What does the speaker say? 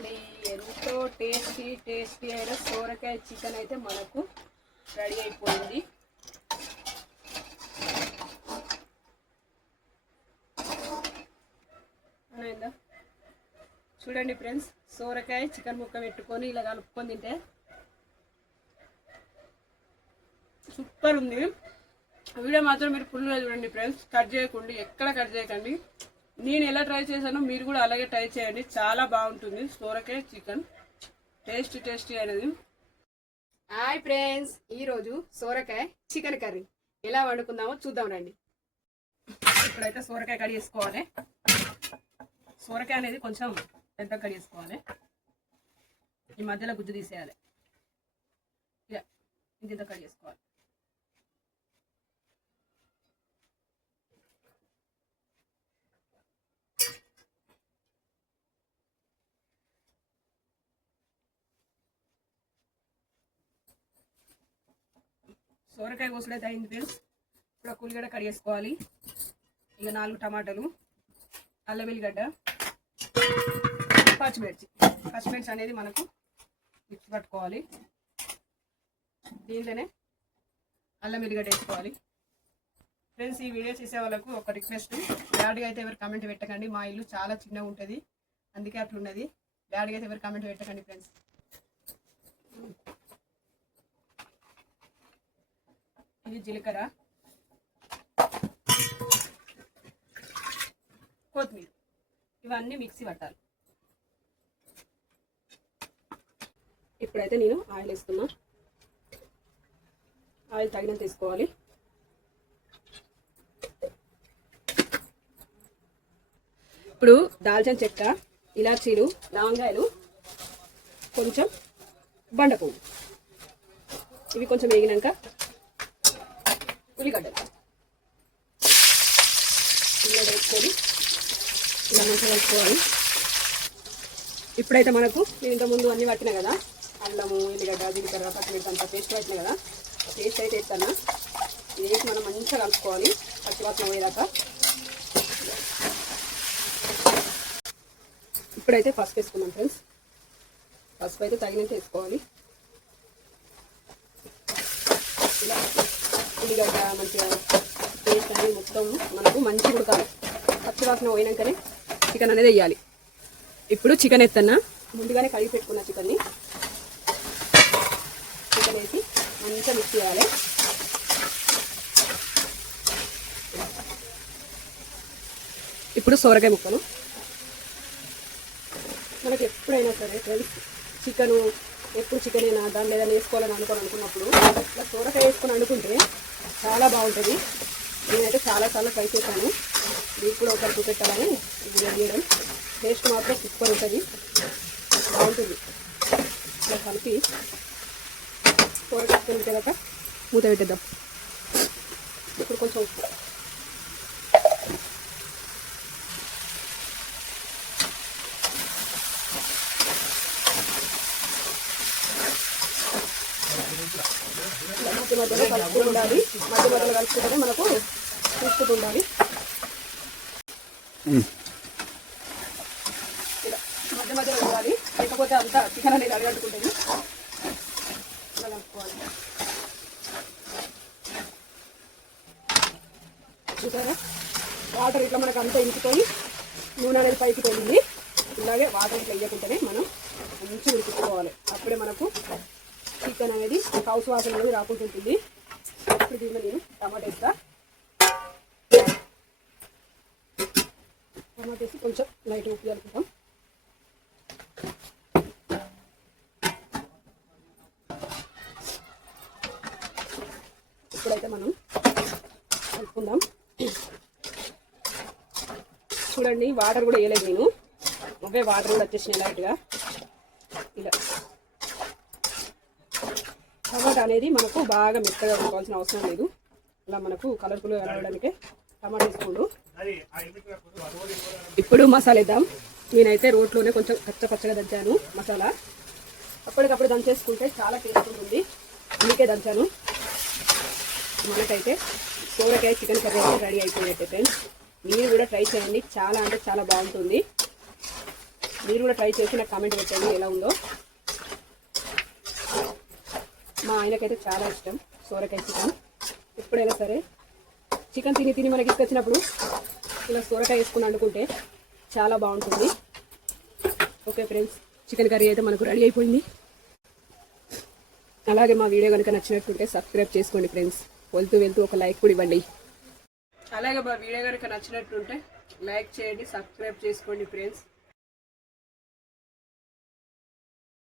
చూడండి, ఎంతో టేస్టీ అయిన సోరకాయ చికెన్ అయితే మనకు రెడీ అయిపోయింది. చూడండి ఫ్రెండ్స్, సోరకాయ చికెన్ ముక్క పెట్టుకొని ఇలా కలుపుకొని తింటే సూపర్ ఉంది. వీడియో మాత్రం మీరు ఫుల్గా చూడండి ఫ్రెండ్స్, ఎక్కడ కట్ చేయకండి. నేను ఎలా ట్రై చేశానో మీరు కూడా అలాగే ట్రై చేయండి, చాలా బాగుంటుంది సోరకాయ చికెన్, టేస్టీ అనేది. హాయ్ ఫ్రెండ్స్, ఈరోజు సోరకాయ చికెన్ కర్రీ ఎలా వండుకుందామో చూద్దాం రండి. ఇప్పుడైతే సోరకాయ కడి చేసుకోవాలి. సోరకాయ అనేది కొంచెం పెద్ద కడి చేసుకోవాలి. ఈ మధ్యలో గుజ్జు తీసేయాలి. ఇంత కడి చేసుకోవాలి. సోరకాయ కోసుడైతే అయింది ఫ్రెండ్స్. ఇప్పుడు ఒక ఉల్లిగడ్డ కడిగేసుకోవాలి. ఇక 4 టమాటాలు, అల్లం వెల్లిగడ్డ, పచ్చిమిర్చి అనేది మనకు మిక్స్ పట్టుకోవాలి. దీంట్లోనే అల్లం వెల్లిగడ్డ వేసుకోవాలి. ఫ్రెండ్స్, ఈ వీడియో చేసే వాళ్ళకు ఒక రిక్వెస్ట్, బ్యాడ్గా అయితే ఎవరు కామెంట్ పెట్టకండి. మా ఇల్లు చాలా చిన్నగా ఉంటుంది, అందుకే అట్లున్నది. బ్యాడ్గా అయితే ఎవరు కామెంట్ పెట్టకండి ఫ్రెండ్స్. ఇది జీలకర్ర, కొత్తిమీర, ఇవన్నీ మిక్సీ పట్టాలి. ఇప్పుడైతే నేను ఆయిల్ వేస్తున్నా. ఆయిల్ తగినంత వేసుకోవాలి. ఇప్పుడు దాల్చిన చెక్క, ఇలాచీలు, లవంగాయలు, కొంచెం బండ పువ్వు, ఇవి కొంచెం వేగినాక ఉల్లిగడ్డలు వేసుకొని ఇలా మంచిగా వేసుకోవాలి. ఇప్పుడైతే మనకు నేను ఇంతకుముందు అన్నీ పట్టినా కదా, అల్లము, ఎల్లిగడ్డ, జీలకర్ర, పచ్చిమిర్చి అంతా పేస్ట్ పట్టినా కదా, పేస్ట్ అయితే వేస్తాను. ఇది వేసి మనం మంచిగా కలుపుకోవాలి పచ్చివాసన పోయేదాకా. ఇప్పుడైతే పసుపు వేసుకున్నాం ఫ్రెండ్స్. పసుపు అయితే తగినంత వేసుకోవాలి. ఇలా ఉల్లిగడ్డ మంచిగా పేస్ట్ అనేది మొత్తం మనకు మంచిగా ఉడకాలి. పచ్చివాసన పోయినాకనే చికెన్ అనేది వేయాలి. ఇప్పుడు చికెన్ ఎత్తన్నా, ముందుగానే కడిగి పెట్టుకున్న చికెన్ వేసి మంచిగా మిక్స్ చేయాలి. ఇప్పుడు సోరకాయ ముక్కలు, మనకి ఎప్పుడైనా సరే ఫ్రెండ్స్ చికెను ఎప్పుడు చికెన్ అయినా దాన్ని ఏదైనా వేసుకోవాలని అనుకున్నప్పుడు ఇట్లా సోరకాయ వేసుకొని అనుకుంటే చాలా బాగుంటుంది. నేనైతే చాలాసార్లు ట్రై చేశాను. మీకు కూడా ఒకసారి చూపెట్టాలని వీడియో చేయడం. టేస్ట్ మాత్రం సూపర్ ఉంటుంది, బాగుంటుంది. ఇట్లా కలిపి సోరకాయ పెట్టేదాకా మూత పెట్టేద్దాం. ఇప్పుడు కొంచెం ఉప్పు, మధ్యలో కలుపుతూ ఉండాలి. మధ్యలో కలుపుకుంటే మనకు చూసుకుంటూ ఉండాలి. ఇలా మధ్యలో ఉండాలి, లేకపోతే అంతా చికెన్ అనేది అడగట్టుకుంటుంది. ఇలా కలుపుకోవాలి. చూసారా, వాటర్ ఇట్లా మనకు అంతా ఇంచుకొని నూనె అనేది పైకి తోలింది. ఇలాగే వాటర్ ఇట్లా వేయకుండానే మనం మంచిగా ఉడికించుకోవాలి. అప్పుడే మనకు చికెన్ అనేది కౌసు వాసన అనేది రాకుంటుంటుంది. ఇప్పుడు దీనిలో నేను టమాటా వేస్తా. టమాటా వేసి కొంచెం లైట్ ఉప్పు కలుపుతాం. ఇప్పుడైతే మనం కలుపుకుందాం. చూడండి, వాటర్ కూడా వేయలేదు నేను, అవే వాటర్ కూడా వచ్చేసినాయి లైట్గా. ఇలా టమాటా అనేది మనకు బాగా మెత్తగా ఉడకాల్సిన అవసరం లేదు. ఇలా మనకు కలర్ఫుల్గా రావడానికి టమాటా వేసుకోండు. ఇప్పుడు మసాలా వేద్దాం. నేనైతే రోట్లోనే కొంచెం పచ్చగా దంచాను మసాలా. అప్పటికప్పుడు దంచేసుకుంటే చాలా టేస్ట్ ఉంటుంది, అందుకే దంచాను. మనకైతే సోరకాయ చికెన్ కర్రీ అయితే రెడీ అయిపోయినట్టే ఫ్రెండ్స్. మీరు కూడా ట్రై చేయండి, చాలా అంటే చాలా బాగుంటుంది. మీరు కూడా ట్రై చేసి నాకు కామెంట్ పెట్టండి ఎలా ఉందో. మా ఆయనకైతే చాలా ఇష్టం సోరకాయ చికెన్. ఎప్పుడైనా సరే చికెన్ తిని తిని మనకి ఇసుకొచ్చినప్పుడు ఇలా సోరకాయ వేసుకుని వండుకుంటే చాలా బాగుంటుంది. ఓకే ఫ్రెండ్స్, చికెన్ కర్రీ అయితే మనకు రెడీ అయిపోయింది. అలాగే మా వీడియో కనుక నచ్చినట్టుంటే సబ్స్క్రైబ్ చేసుకోండి ఫ్రెండ్స్. వెళ్తూ ఒక లైక్ కూడా ఇవ్వండి. అలాగే మా వీడియో కనుక నచ్చినట్టుంటే లైక్ చేయండి, సబ్స్క్రైబ్ చేసుకోండి ఫ్రెండ్స్.